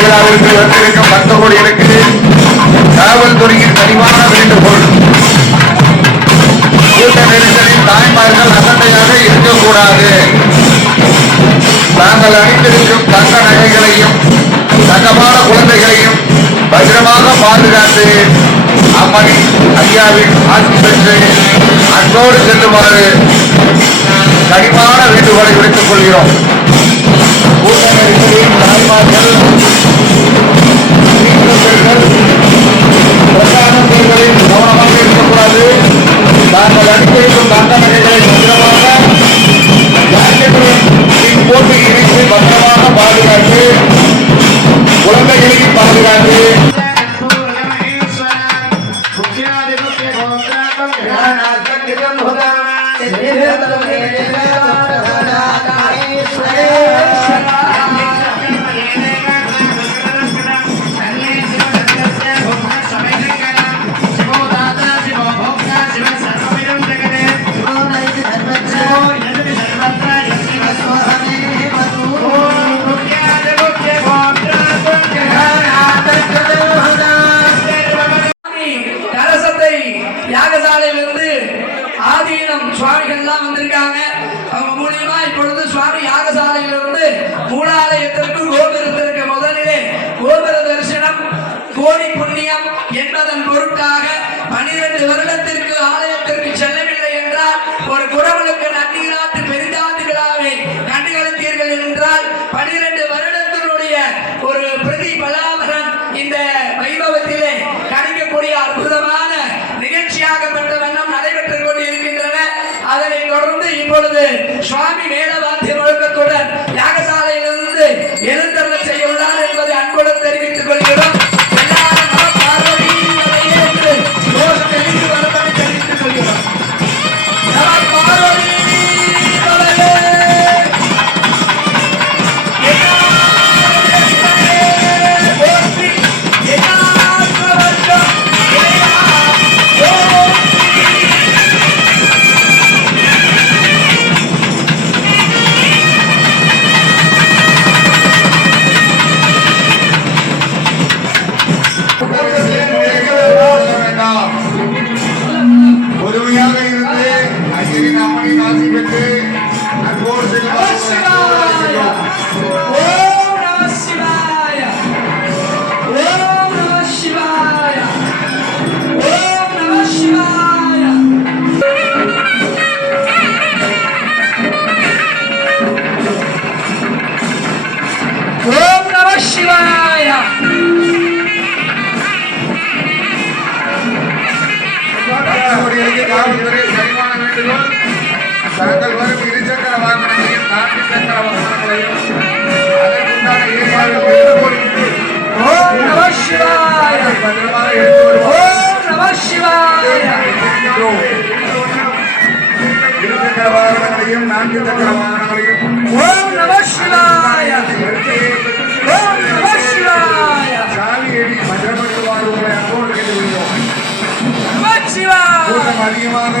விழாவிற்கு வந்திருக்கும் பக்த கோடிகளுக்கு காவல்துறையின் கனிவான வேண்டுகோள். கூட்ட நெரிசலில் தாய்மார்கள் அசட்டையாக இருக்கக்கூடாது. தாங்கள் அணிந்திருக்கும் தங்க நகைகளையும் தங்கமான குழந்தைகளையும் பத்திரமாக பாதுகாத்து அம்மணி ஐயாவின் ஆட்சி பெற்று அன்போடு செல்லுமாறு கனிவான வேண்டுகோளை விடுத்துக் கொள்கிறோம். கூட்ட நெரிசலில் தாய்மார்கள் பிரதான தேர்தலில் கவனமாக இருக்கக்கூடாது. தாங்கள் அணிந்திருக்கும் தங்க நகைகளை பத்திரமாக போட்டு இணைத்து பத்திரமாக பாதுகாத்து குழந்தைகளையும் பாதுகாத்து யாகசாலையிலிருந்து ஆதீனம் சுவாமிகள்லாம் வந்திருக்காங்க. அவங்க மூலியமா இப்பொழுது சுவாமி யாகசாலையிலிருந்து மூலாலயத்திற்கு கோபுரத்திற்கு முதலிலே கோபுர தரிசனம் கோடி புண்ணியம் என்பதன் பொருட்டாக 12 வருடத்திற்கு ஆலயத்திற்கு செல்லவில்லை என்றால் ஒரு குறவனுக்கு நன்னீராட்டு பெரிதாட்டு விழாவை கண்டுகளித்தீர்கள் என்றால் 12 வருடத்தினுடைய ஒரு பிரதி பலாபரன் இந்த வைபவத்திலே கணிக்கக்கூடிய அற்புதமான நிகழ்ச்சியாகப்பட்ட வண்ணம் நடைபெற்றுக் கொண்டிருக்கின்றன. அதனை தொடர்ந்து இப்பொழுது சுவாமி மேலவாத்திய முழக்கத்துடன் யாகசாலையிலிருந்து எழுந்தருள செய்ய உள்ளார் என்பதை அன்புடன் தெரிவித்துக் கொள்கிறோம். எல்லாரும் பார்வதி என்று கோஷம் எழுந்து வருவதை தெரிவித்துக் கொள்கிறோம். பார்வதி தாங்கள் வரும் இருசக்கர வாகனங்களையும் 4 சக்கர வாகனங்களையும் அதற்குண்டான ஏற்பாடுகள் பத்திரமாக எடுத்து வருவோம். இருசக்கர வாகனங்களையும் 4 சக்கர வாகனங்களையும் சாலியடி பத்திரப்படுத்துவார் உங்களை அன்போடு கேட்டுக்கொள்கிறோம். கூட்டம் அதிகமாக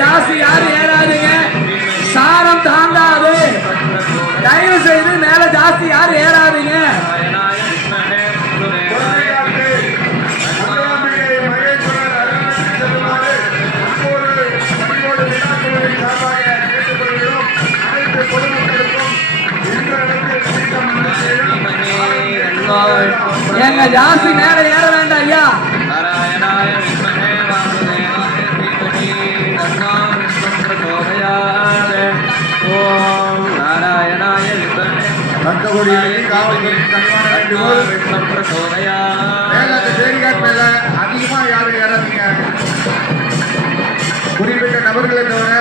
ஜாஸ்தி யாரும் ஏறாதீங்க, சாரம் தாண்டாது. தயவு செய்து மேல ஜாஸ்தி யாரும் ஏறாதீங்க. ஜாஸ்தி மேல ஏற வேண்டாம் ஐயா. நாராயணாய வித்மஹே வாசுதேவாய தீமஹி தன்னோ விஷ்ணும் பிரச்சோதயாத். ஓம் நாராயணாய வித்மஹே பக்தகோடிகளுக்கு காவல்துறைக்கு கனிவான வேண்டுகோள். விஷ்ணும் பிரச்சோதயாத். மேல அந்த பேரிகாட் மேல அதிகமா யாரும் ஏறாதீங்க. குறிப்பிட்ட நபர்களை தவிர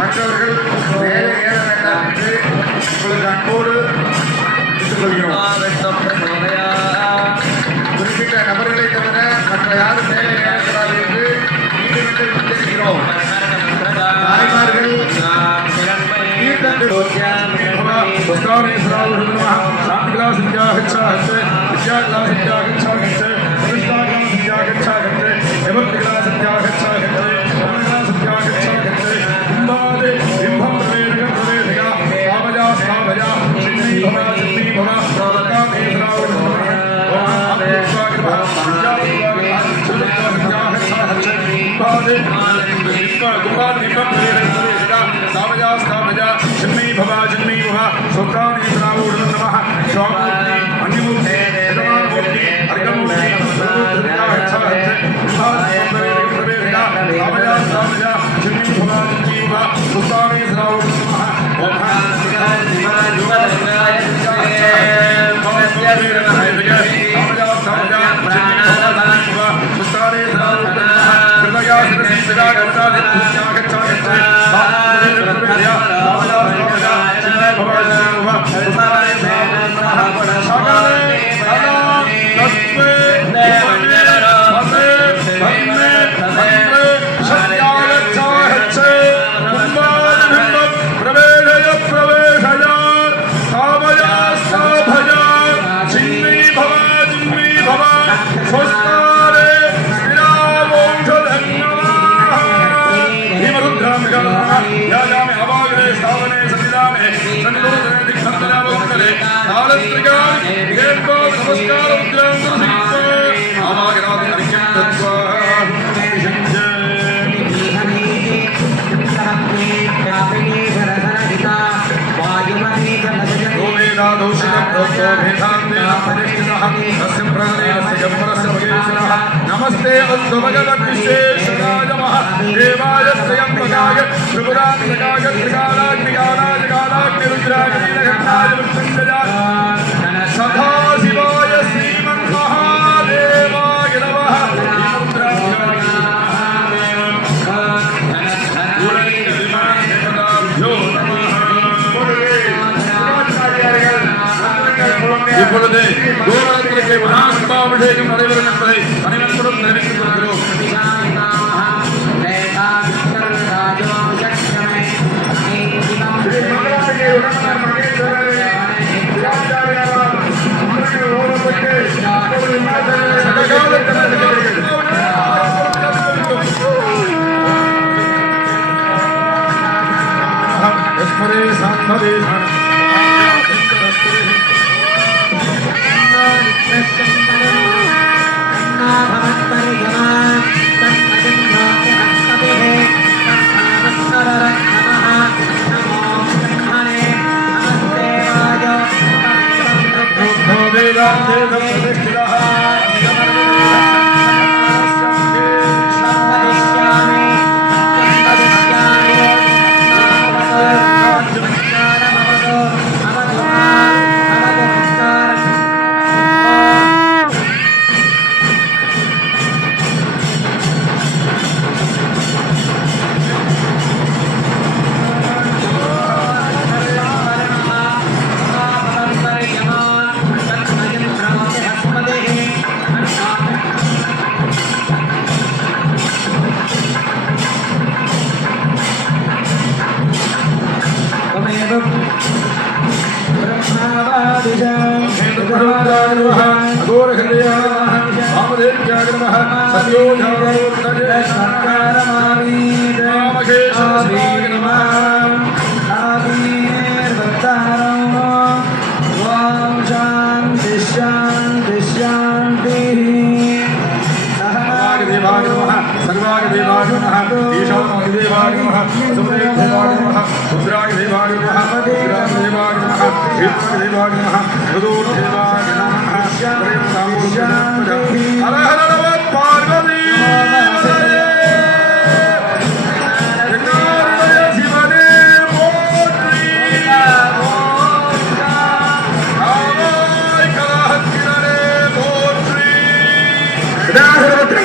மற்றவர்கள் மேலே ஏற வேண்டாம் என்று உங்களுக்கு அன்போடு கேட்டுக்கொள்கிறோம். விஷ்ணும் பிரச்சோதயாத். குறிப்பிட்ட நபர்களை தவிர மற்ற யாரும் மேலே ஏறக்கூடாது என்று மீண்டும் மீண்டும் எச்சரிக்கிறோம். தாய்மார்கள் नमस्ते अस्तु भगवन् विश्वेश्वराय महादेवाय त्र्यम्बकाय त्रिपुरान्तकाय त्रिकालाग्निकालाय कालाग्निरुद्राय नीलकण्ठाय मृत्युञ्जयाय सदाशिवाय श्रीमन्महादेवाय नमः. இப்பொழுது கோவலத்திற்கு மகாசம்பாபிஷேகம் நடைபெறும் என்பதை அனைவருக்கும் தெரிவித்துக் கொள்கிறோம். रुद्राय देवाय नमः ईशानाय देवाय नमः वसुदेवाय देवाय नमः रुद्राय देवाय नमः रुद्राय देवाय नमः ईशानाय देवाय नमः रुद्र देवाय नमः प्रेम सामूर्जनम् हर हर नमः पार्वती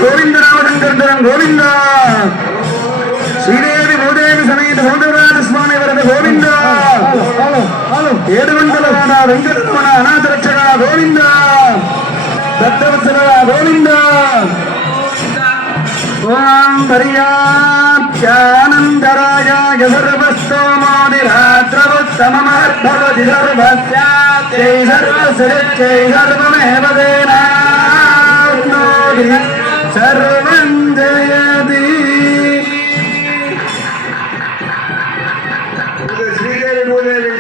गोविंद रामचंद्र गोविंद श्रीदेवी भूदेवी समेत सौंदरराज स्वामी वरद गोविंद ఏడుగంటలవాడ వెంకటరమణ అనాథ రక్షక గోవింద దత్తవత్సల గోవింద ఓం హరియానందరాయ సర్వస్తోమోదిరాత్రవత్తమమర్భవతి సర్వస్యాత్యై సర్వసరిత్యై సర్వమేవ దేనాప్నోతి సర్వం జయతి. ஸ்ரீதேவி பூதேவி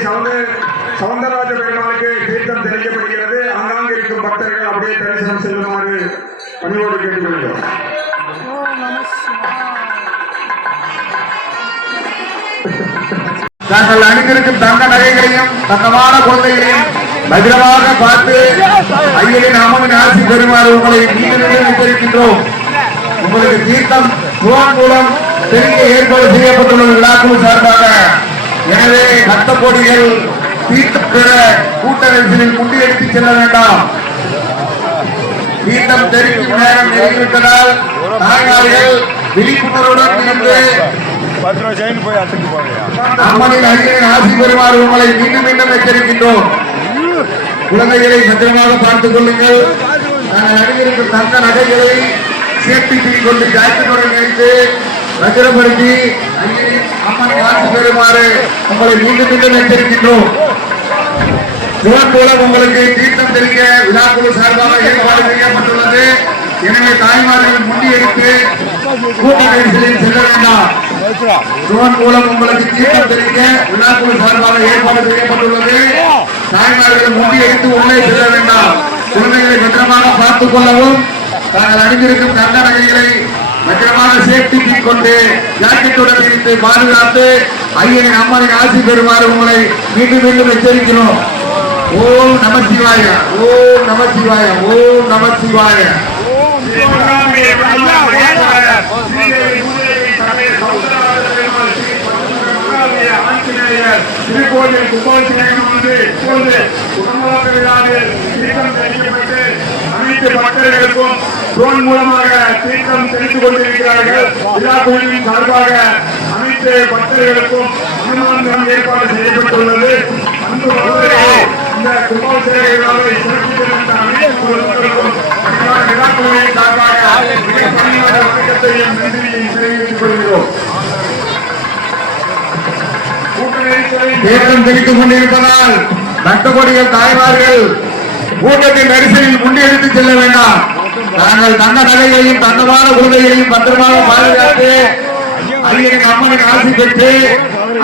சௌந்தரராஜ பெருமாளுக்கு தீர்த்தம் தெளிக்கப்படுகிறது. ஆங்காங்கே இருக்கும் பக்தர்கள் அப்படியே தரிசனம் செல்லுமாறு பணியோடு கேட்டுக்கொள்கிறோம். தாங்கள் அணிந்திருக்கும் தங்க நகைகளையும் தங்கமான குழந்தைகளையும் பத்திரமாக பார்த்து ஐயனின் அம்மனின் ஆசி பெறுமாறு உங்களை நீங்களே எச்சரிக்கின்றோம். உங்களுக்கு தீர்த்தம் துவான் மூலம் தெரிய ஏற்பாடு செய்யப்பட்டுள்ளது விழாக்குழு சார்பாக. எனவே பக்த கோடிகள் தீர்த்தம் பெற கூட்ட நெரிசலில் முண்டியெடுத்து செல்ல வேண்டாம். தீர்த்தம் தெரிவிக்கும் நேரம் நெருங்கிவிட்டதால் தாய்மார்கள் விழிப்புணர்வுடன் இருந்து அம்மனின் ஐயனின் ஆசி பெறுமாறு உங்களை மீண்டும் மீண்டும் எச்சரிக்கின்றோம். குழந்தைகளை பத்திரமாக பார்த்துக் கொள்ளுங்கள். நாங்கள் அணிந்திருக்கும் தங்க நகைகளை சேஃப்டி பின் கொண்டு ஜாக்கெட்டுடன் வைத்து பத்திரப்படுத்தி அம்மனின் ஆசி பெறுமாறு உங்களை மீண்டும் மீண்டும் எச்சரிக்கின்றோம். சிவன் உங்களுக்கு தீர்த்தம் தெளிக்க விழாக்குழு சார்பாக ஏற்பாடு செய்யப்பட்டுள்ளது. எனவே தாய்மார்கள் முண்டியெடுத்து கூட்ட நெரிசலில் செல்ல வேண்டாம். சிவன் மூலம் உங்களுக்கு தீர்த்தம் தெளிக்க விழாக்குழு சார்பாக ஏற்பாடு செய்யப்பட்டுள்ளது. தாய்மார்கள் முண்டியெடுத்து உள்ளே செல்ல வேண்டாம். குழந்தைகளை பத்திரமாக பார்த்துக் கொள்ளவும் தாங்கள் அணிந்திருக்கும் தங்க நகைகளை பத்திரமாக சேஃப்டி பின் கொண்டு ஜாக்கெட்டுடன் இருந்து பாதுகாத்து ஐயனின் அம்மனின் ஆசி பெறுமாறு உங்களை மீண்டும் மீண்டும் எச்சரிக்கிறோம். ஓம் நம சிவாய, ஓம் நம சிவாய, ஓம் நம சிவாய. திருக்கோயில் கும்பாபிஷேகமானது இப்போது குடமுழக்க விழாவில் தீர்த்தம் தெளிக்கப்பட்டு அனைத்து பக்தர்களுக்கும் ட்ரோன் மூலமாக தீர்த்தம் தெளித்துக் கொண்டிருக்கிறார்கள். விழா குழுவின் சார்பாக அனைத்து பக்தர்களுக்கும் அனுமதி ஏற்பாடு செய்யப்பட்டுள்ளது. அன்பு பக்தர்களே, இந்த கும்பாபிஷேக விழாவை சிறப்பித்திருந்த அனைத்து பொதுமக்களுக்கும் விழா குழுவின் சார்பாக பணியாளர் வணக்கத்தையும் நன்றியையும் தெரிவித்துக் கொள்கிறோம். தேர்தல் தெரிவித்துக் கொண்டிருப்பதால் பக்த கோடிகள் தாய்மார்கள் கூட்டத்தின் நெரிசலில் முன்னெடுத்து செல்ல வேண்டாம். நாங்கள் தங்க நகைகளையும் தங்கமான குழந்தைகளையும் பத்திரமாக பாதுகாத்து ஐயனின் அம்மனின் ஆசி பெற்று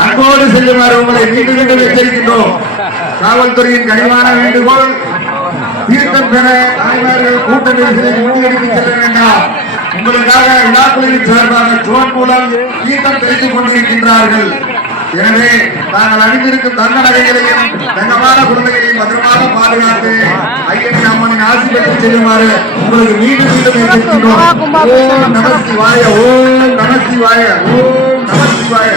அன்போடு செல்லுமாறு உங்களை மீண்டும் மீண்டும் எச்சரிக்கின்றோம். காவல்துறையின் கனிவான வேண்டுகோள், தீர்த்தம் பெற தாய்மார்கள் கூட்ட நெரிசலில் முன்னெடுத்து செல்ல வேண்டாம். உங்களுக்காக விழாக்குழுவின் சார்பாக ட்ரோன் மூலம் தீர்த்தம் தெரிவித்துக் கொண்டிருக்கின்றார்கள். எனவே நாங்கள் அணிந்திருக்கும் தங்க நகைகளையும் தங்கமான குழந்தைகளையும் பத்திரமாக பாதுகாத்து ஐயனின் அம்மனின் ஆசி பெற்று செல்லுமாறு உங்களுக்கு மீண்டும் மீண்டும் எச்சரிக்கின்றோம். ஓம் நம சிவாய, ஓம் நம சிவாய, ஓம் நம சிவாய.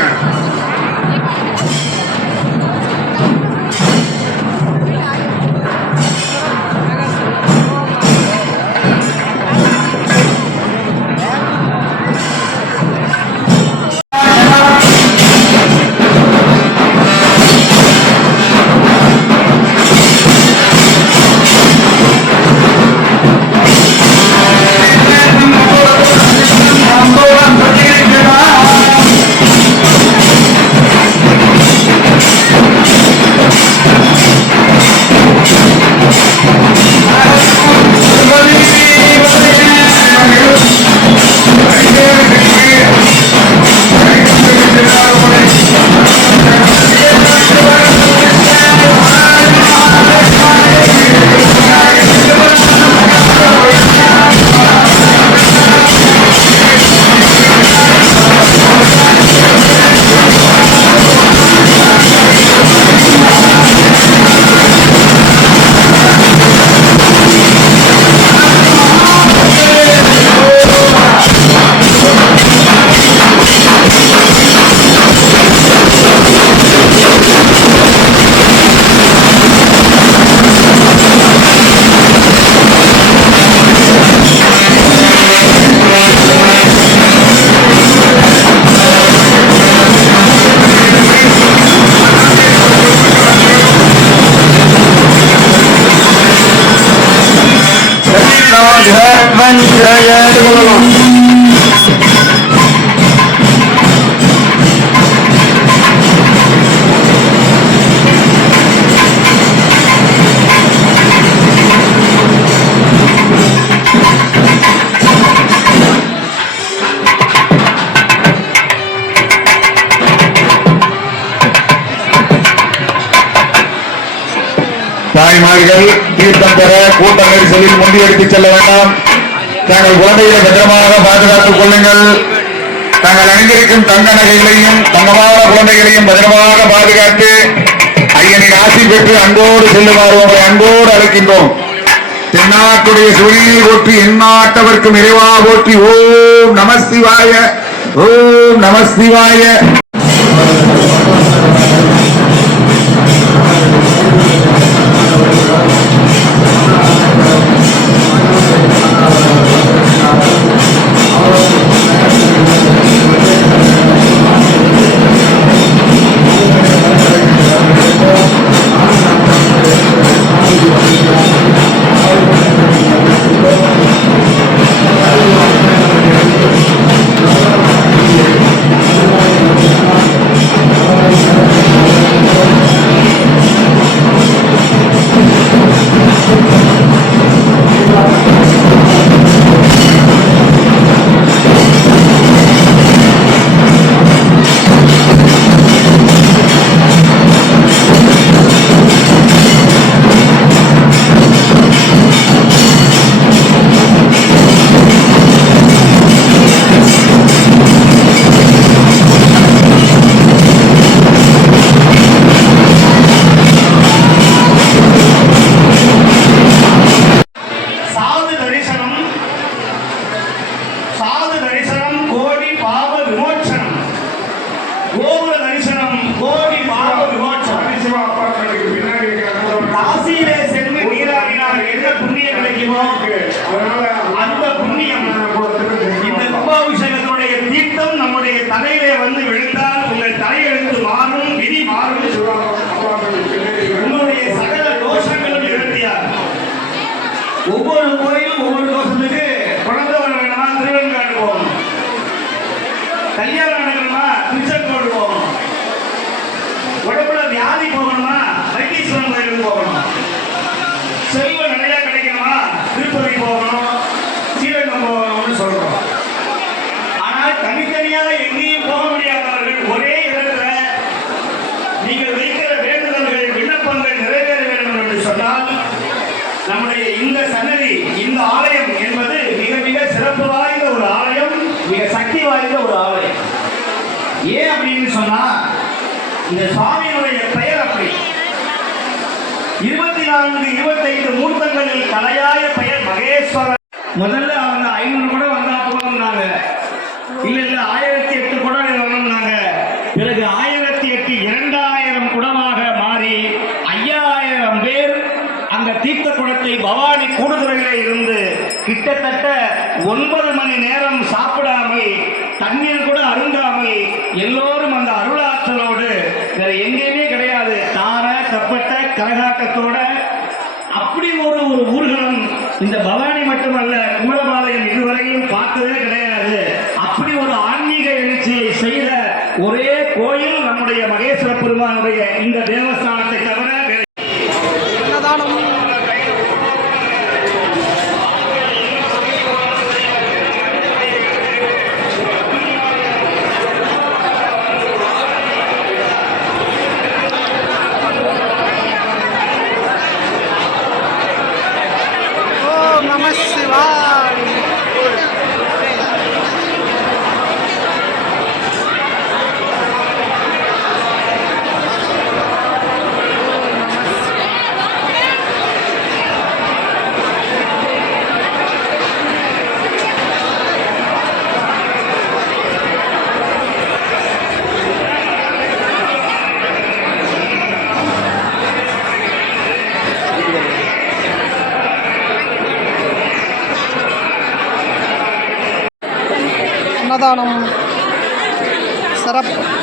சிறையை ஏற்றுக்கொள்ளலாம். தாய்மார்கள் தீர்த்தம் பெற கூட்ட நெரிசலில் முண்டியெடுத்துச் செல்ல வேண்டாம். தங்கள் குழந்தைகளை பத்திரமாக பாதுகாத்துக் கொள்ளுங்கள். தாங்கள் அணிந்திருக்கும் தங்க நகைகளையும் தங்கமான குழந்தைகளையும் பத்திரமாக பாதுகாத்து ஐயனின் ஆசி பெற்று அன்போடு செல்லுமாறு உங்களை அன்போடு அழைக்கின்றோம். தென்னாட்டுடைய சூழியை போற்றி எந்நாட்டவர்க்கும் இறைவா போற்றி. ஓம் நமஸ்திவாய, ஓம் நமஸ்திவாய. அந்த புண்ணியம் இந்த கும்பாபிஷேகத்துடைய தீர்த்தம் நம்முடைய தலையிலே வந்து விழுந்தால் உங்கள் தலையெழுத்து மாறும், விதி மாறும். உங்களுடைய சகல தோஷங்களும் நிவர்த்தியார். ஒவ்வொரு கோயிலும் ஒவ்வொரு தோஷத்துக்கு குழந்தை வர வேணுமா திருவெண்காடு போகணும், கல்யாணம் நடக்கணுமா திருச்செங்கோடு போகணும், உடம்புல வியாதி போகணுமா வைத்தீஸ்வரன் கோயிலுக்கு போகணும், செல்வம் நிறைய கிடைக்கணுமா திருப்பதி போகணும், ஸ்ரீரங்கம் போகணும்னு சொல்றோம். ஆனால் தனித்தனியாக எங்கேயும் போக முடியாதவர்கள் ஒரே இடத்துல நீங்கள் வைக்கிற வேண்டுதல்கள் விண்ணப்பங்கள் நிறைவேற வேண்டும் என்று சொன்னால் நம்முடைய இந்த சன்னதி, இந்த ஆலயம் என்பது மிக மிக சிறப்பு வாய்ந்த ஒரு ஆலயம், மிக சக்தி வாய்ந்த ஒரு ஆலயம். ஏன் அப்படின்னு சொன்னா இந்த சுவாமியினுடைய பெயர் அப்படி. 24, 25 மூர்த்தங்களில் தலையாய பெயர் மகேஸ்வரர். முதல்ல அவங்க 500 கூட வந்தா போகணும்னாங்க, இல்ல 1008 கூட வரணும்னாங்க. பிறகு 1008 2000 குடமாக மாறி 5000 பேர் அந்த தீர்த்த குடத்தை பவானி கூடுதுறையில இருந்து கிட்டத்தட்ட 9 மணி நேரம் சாப்பிடாமல் தண்ணீர் கூட அருந்தாமல் எல்லோரும் அந்த அருளாற்றலோடு வேற எங்கேயுமே கிடையாது, தார தப்பட்ட கரகாட்டத்தோட அப்படி ஒரு ஊர்வலம் இந்த பவானி மட்டுமல்ல குமரபாளையம் இதுவரையும் பார்த்ததே கிடையாது. அப்படி ஒரு ஆன்மீக எழுச்சியை செய்த ஒரே கோயில் நம்முடைய மகேஸ்வர பெருமானுடைய இந்த தேவஸ்தானத்தை தவிர அன்னதானம் சிறப்பு.